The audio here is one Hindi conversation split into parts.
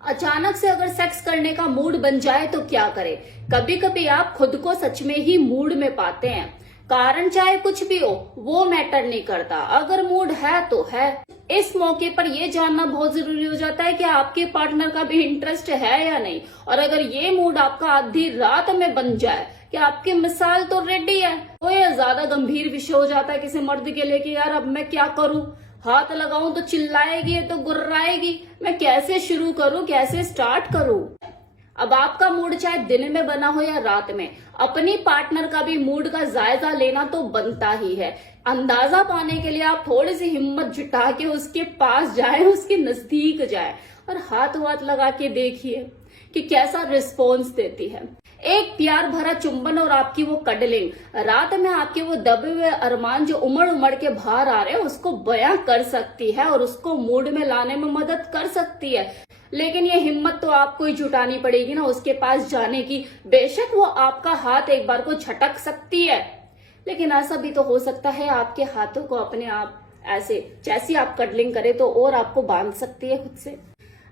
अचानक से अगर सेक्स करने का मूड बन जाए तो क्या करें? कभी कभी आप खुद को सच में ही मूड में पाते हैं। कारण चाहे कुछ भी हो, वो मैटर नहीं करता, अगर मूड है तो है। इस मौके पर यह जानना बहुत जरूरी हो जाता है कि आपके पार्टनर का भी इंटरेस्ट है या नहीं। और अगर ये मूड आपका आधी रात में बन जाए कि आपकी मिसाल तो रेडी है, तो यह ज्यादा गंभीर विषय हो जाता है किसी मर्द के लिए कि यार अब मैं क्या करूं, हाथ लगाऊं तो चिल्लाएगी तो गुर्राएगी, मैं कैसे शुरू करूं, कैसे स्टार्ट करूं। अब आपका मूड चाहे दिन में बना हो या रात में, अपनी पार्टनर का भी मूड का जायजा लेना तो बनता ही है। अंदाजा पाने के लिए आप थोड़ी सी हिम्मत जुटा के उसके पास जाए, उसके नजदीक जाए और हाथ वाथ लगा के देखिए कि कैसा रिस्पॉन्स देती है। एक प्यार भरा चुंबन और आपकी वो कडलिंग रात में आपके वो दबे हुए अरमान जो उमड़ उमड़ के बाहर आ रहे हैं उसको बयां कर सकती है और उसको मूड में लाने में मदद कर सकती है। लेकिन ये हिम्मत तो आपको ही जुटानी पड़ेगी ना उसके पास जाने की। बेशक वो आपका हाथ एक बार को झटक सकती है, लेकिन ऐसा भी तो हो सकता है आपके हाथों को अपने आप ऐसे जैसी आप कडलिंग करे तो और आपको बांध सकती है खुद से।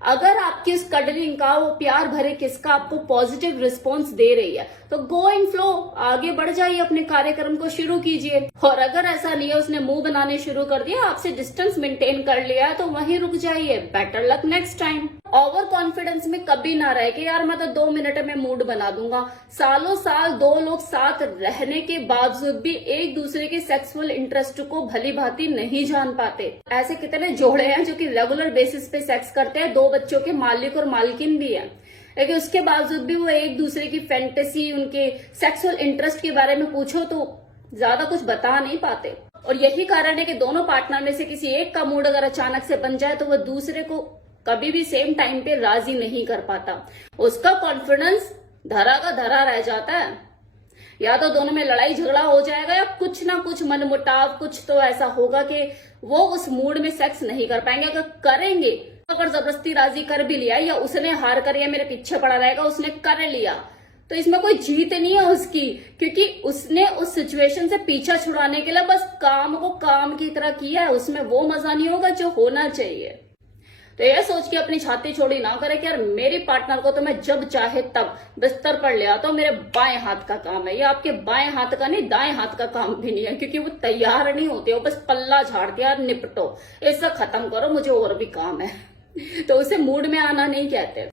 अगर आपकी उस कडलिंग का, वो प्यार भरे किस का आपको पॉजिटिव रिस्पॉन्स दे रही है तो गो इन फ्लो, आगे बढ़ जाइए, अपने कार्यक्रम को शुरू कीजिए। और अगर ऐसा नहीं है, उसने मुंह बनाने शुरू कर दिया, आपसे डिस्टेंस मेंटेन कर लिया है, तो वहीं रुक जाइए। Better luck next time. Over confidence में कभी ना रहे कि यार मैं तो 2 मिनट में मूड बना दूंगा। सालों साल दो लोग साथ रहने के बावजूद भी एक दूसरे के सेक्सुअल इंटरेस्ट को भली भांति नहीं जान पाते। ऐसे कितने जोड़े हैं जो कि रेगुलर बेसिस पे सेक्स करते हैं, 2 बच्चों के मालिक और मालकिन भी है, लेकिन उसके बावजूद भी वो एक दूसरे की फैंटेसी, उनके सेक्सुअल इंटरेस्ट के बारे में पूछो तो ज्यादा कुछ बता नहीं पाते। और यही कारण है कि दोनों पार्टनर में से किसी एक का मूड अगर अचानक से बन जाए तो वह दूसरे को कभी भी सेम टाइम पे राजी नहीं कर पाता। उसका कॉन्फिडेंस धरा का धरा रह जाता है। या तो दोनों में लड़ाई झगड़ा हो जाएगा या कुछ ना कुछ मनमुटाव, कुछ तो ऐसा होगा कि वो उस मूड में सेक्स नहीं कर पाएंगे। अगर करेंगे, अगर जबरदस्ती राजी कर भी लिया या उसने हार कर या मेरे पीछे पड़ा रहेगा, उसने कर लिया, तो इसमें कोई जीत नहीं है उसकी, क्योंकि उसने उस सिचुएशन से पीछा छुड़ाने के लिए बस काम को काम की तरह किया है। उसमें वो मजा नहीं होगा जो होना चाहिए। तो यह सोच के अपनी छाती छोड़ी ना करे कि यार मेरी पार्टनर को तो मैं जब चाहे तब बिस्तर पर ले आता हूं, मेरे बाएं हाथ का काम है। ये आपके बाएं हाथ का नहीं, दाएं हाथ का काम भी नहीं है, क्योंकि वो तैयार नहीं होते, वो बस पल्ला झाड़ दिया, निपटो, इससे खत्म करो, मुझे और भी काम है। तो उसे मूड में आना नहीं कहते।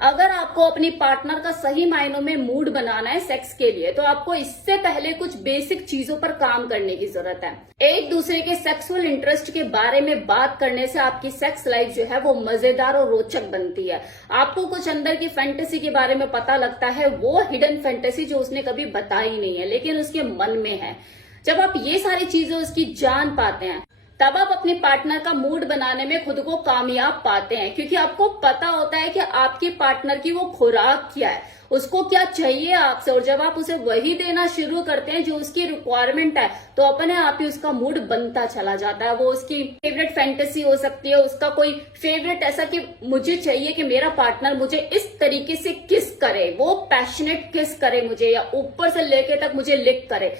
अगर आपको अपनी पार्टनर का सही मायनों में मूड बनाना है सेक्स के लिए, तो आपको इससे पहले कुछ बेसिक चीजों पर काम करने की जरूरत है। एक दूसरे के सेक्सुअल इंटरेस्ट के बारे में बात करने से आपकी सेक्स लाइफ जो है वो मजेदार और रोचक बनती है। आपको कुछ अंदर की फैंटेसी के बारे में पता लगता है, वो हिडन फैंटेसी जो उसने कभी बताई नहीं है लेकिन उसके मन में है। जब आप ये सारी चीजें उसकी जान पाते हैं, तब आप अपने पार्टनर का मूड बनाने में खुद को कामयाब पाते हैं, क्योंकि आपको पता होता है कि आपके पार्टनर की वो खुराक क्या है, उसको क्या चाहिए आपसे। और जब आप उसे वही देना शुरू करते हैं जो उसकी रिक्वायरमेंट है, तो अपने आप ही उसका मूड बनता चला जाता है। वो उसकी फेवरेट फैंटेसी हो सकती है, उसका कोई फेवरेट ऐसा कि मुझे चाहिए कि मेरा पार्टनर मुझे इस तरीके से किस करे, वो पैशनेट किस करे मुझे, या ऊपर से लेके तक मुझे लिक करे।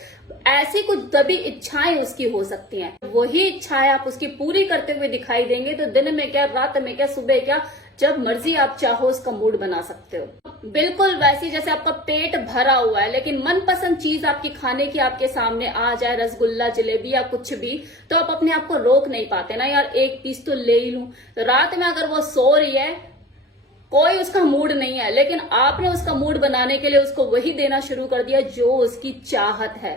ऐसी कुछ दबी इच्छाएं उसकी हो सकती हैं। वही इच्छाएं आप उसकी पूरी करते हुए दिखाई देंगे तो दिन में क्या, रात में क्या, सुबह क्या, जब मर्जी आप चाहो उसका मूड बना सकते हो। बिल्कुल वैसी जैसे आपका पेट भरा हुआ है लेकिन मनपसंद चीज आपकी खाने की आपके सामने आ जाए, रसगुल्ला, जलेबी या कुछ भी, तो आप अपने आप को रोक नहीं पाते ना, यार एक पीस तो ले ही लूं। तो रात में अगर वो सो रही है, कोई उसका मूड नहीं है, लेकिन आपने उसका मूड बनाने के लिए उसको वही देना शुरू कर दिया जो उसकी चाहत है,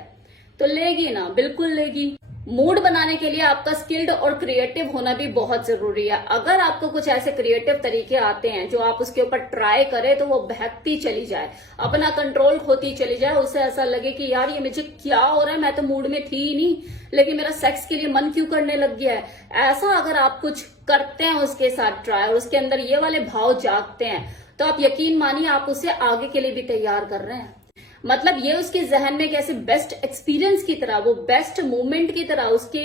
तो लेगी ना, बिल्कुल लेगी। मूड बनाने के लिए आपका स्किल्ड और क्रिएटिव होना भी बहुत जरूरी है। अगर आपको कुछ ऐसे क्रिएटिव तरीके आते हैं जो आप उसके ऊपर ट्राई करें तो वो बहकती चली जाए, अपना कंट्रोल खोती चली जाए, उसे ऐसा लगे कि यार ये मुझे क्या हो रहा है, मैं तो मूड में थी ही नहीं लेकिन मेरा सेक्स के लिए मन क्यों करने लग गया है। ऐसा अगर आप कुछ करते हैं उसके साथ ट्राई, और उसके अंदर ये वाले भाव जागते हैं, तो आप यकीन मानिए आप उसे आगे के लिए भी तैयार कर रहे हैं। मतलब ये उसके जहन में कैसे बेस्ट एक्सपीरियंस की तरह, वो बेस्ट मोमेंट की तरह उसके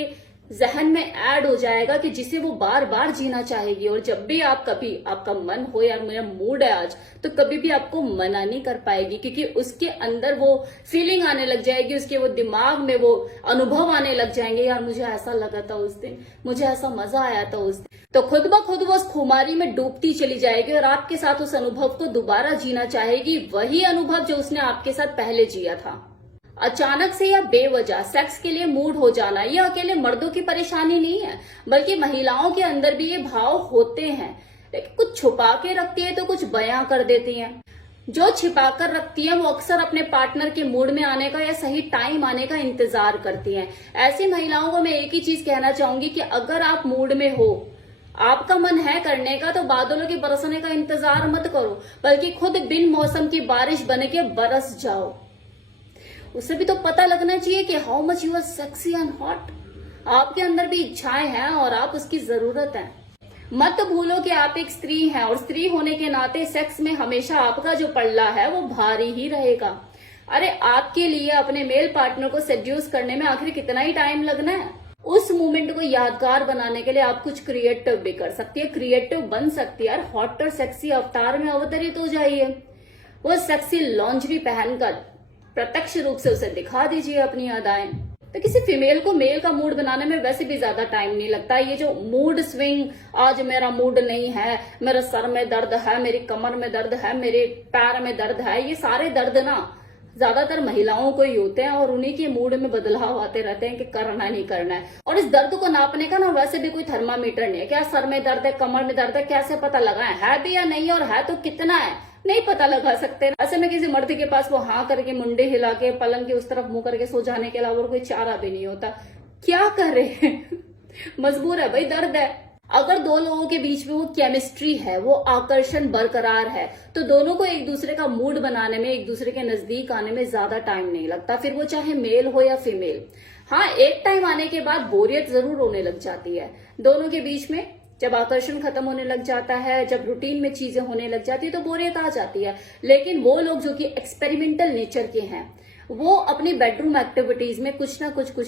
जहन में ऐड हो जाएगा कि जिसे वो बार बार जीना चाहेगी। और जब भी आप कभी आपका मन हो यार मेरा मूड है आज, तो कभी भी आपको मना नहीं कर पाएगी, क्योंकि उसके अंदर वो फीलिंग आने लग जाएगी, उसके वो दिमाग में वो अनुभव आने लग जाएंगे, यार मुझे ऐसा लगा था उस दिन, मुझे ऐसा मजा आया था उस दिन। तो खुद ब खुद वो उस खुमारी में डूबती चली जाएगी और आपके साथ उस अनुभव को दोबारा जीना चाहेगी, वही अनुभव जो उसने आपके साथ पहले जिया था। अचानक से या बेवजह सेक्स के लिए मूड हो जाना ये अकेले मर्दों की परेशानी नहीं है, बल्कि महिलाओं के अंदर भी ये भाव होते हैं, लेकिन कुछ छुपा के रखती है तो कुछ बयां कर देती हैं। जो छिपा कर रखती है वो अक्सर अपने पार्टनर के मूड में आने का या सही टाइम आने का इंतजार करती हैं। ऐसी महिलाओं को मैं एक ही चीज कहना चाहूंगी कि अगर आप मूड में हो, आपका मन है करने का, तो बादलों के बरसने का इंतजार मत करो, बल्कि खुद बिन मौसम की बारिश बन के बरस जाओ। उसे भी तो पता लगना चाहिए कि how much you are sexy and hot. आपके अंदर भी इच्छाएं हैं और आप उसकी जरूरत है। मत भूलो कि आप एक स्त्री हैं और स्त्री होने के नाते सेक्स में हमेशा आपका जो पल्ला है वो भारी ही रहेगा। अरे आपके लिए अपने मेल पार्टनर को सेड्यूस करने में आखिर कितना ही टाइम लगना है। उस मोमेंट को यादगार बनाने के लिए आप कुछ क्रिएटिव भी कर सकती है, क्रिएटिव बन सकती है, हॉट और सेक्सी अवतार में अवतरित हो जाइए। वो सेक्सी लॉन्जरी पहनकर प्रत्यक्ष रूप से उसे दिखा दीजिए अपनी अदाएं। तो किसी फीमेल को मेल का मूड बनाने में वैसे भी ज्यादा टाइम नहीं लगता। ये जो मूड स्विंग, आज मेरा मूड नहीं है, मेरे सर में दर्द है, मेरी कमर में दर्द है, मेरे पैर में दर्द है, ये सारे दर्द ना ज्यादातर महिलाओं को ही होते हैं और उन्हीं के मूड में बदलाव आते रहते हैं कि करना है नहीं करना है। और इस दर्द को नापने का ना वैसे भी कोई थर्मामीटर नहीं है। क्या सर में दर्द है, कमर में दर्द है, कैसे पता लगाएं, है भी या नहीं, और है तो कितना है, नहीं पता लगा सकते। ऐसे में किसी मर्द के पास वो हाँ करके मुंडे हिला के पलंग के उस तरफ मुंह करके सो जाने के अलावा और कोई चारा भी नहीं होता। क्या कर रहे हैं मजबूर है भाई, दर्द है। अगर दो लोगों के बीच में वो केमिस्ट्री है, वो आकर्षण बरकरार है, तो दोनों को एक दूसरे का मूड बनाने में, एक दूसरे के नजदीक आने में ज्यादा टाइम नहीं लगता, फिर वो चाहे मेल हो या फीमेल। हाँ, एक टाइम आने के बाद बोरियत जरूर होने लग जाती है दोनों के बीच में। जब आकर्षण खत्म होने लग जाता है, जब रूटीन में चीजें होने लग जाती है तो बोरियत आ जाती है। लेकिन वो लोग जो कि एक्सपेरिमेंटल नेचर के हैं, वो अपनी बेडरूम एक्टिविटीज में कुछ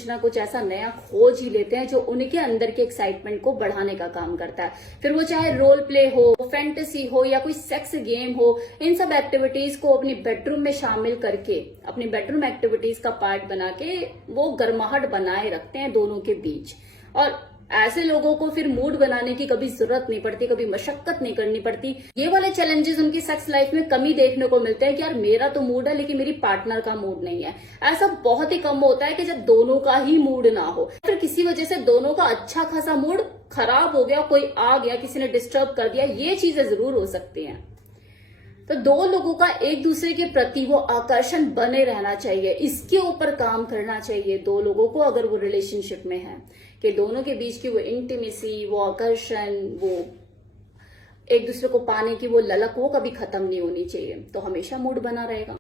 ना कुछ ऐसा नया खोज ही लेते हैं जो उनके अंदर के एक्साइटमेंट को बढ़ाने का काम करता है। फिर वो चाहे रोल प्ले हो, फैंटेसी हो या कोई सेक्स गेम हो, इन सब एक्टिविटीज को अपनी बेडरूम में शामिल करके अपनी बेडरूम एक्टिविटीज का पार्ट बना के वो गर्माहट बनाए रखते हैं दोनों के बीच। और ऐसे लोगों को फिर मूड बनाने की कभी जरूरत नहीं पड़ती, कभी मशक्कत नहीं करनी पड़ती। ये वाले चैलेंजेस उनकी सेक्स लाइफ में कमी देखने को मिलते हैं कि यार मेरा तो मूड है लेकिन मेरी पार्टनर का मूड नहीं है। ऐसा बहुत ही कम होता है कि जब दोनों का ही मूड ना हो, फिर किसी वजह से दोनों का अच्छा खासा मूड खराब हो गया, कोई आ गया, किसी ने डिस्टर्ब कर दिया, ये चीजें जरूर हो सकती हैं। तो दो लोगों का एक दूसरे के प्रति वो आकर्षण बने रहना चाहिए, इसके ऊपर काम करना चाहिए दो लोगों को, अगर वो रिलेशनशिप में है, कि दोनों के बीच की वो इंटीमेसी, वो आकर्षण, वो एक दूसरे को पाने की वो ललक, वो कभी खत्म नहीं होनी चाहिए, तो हमेशा मूड बना रहेगा।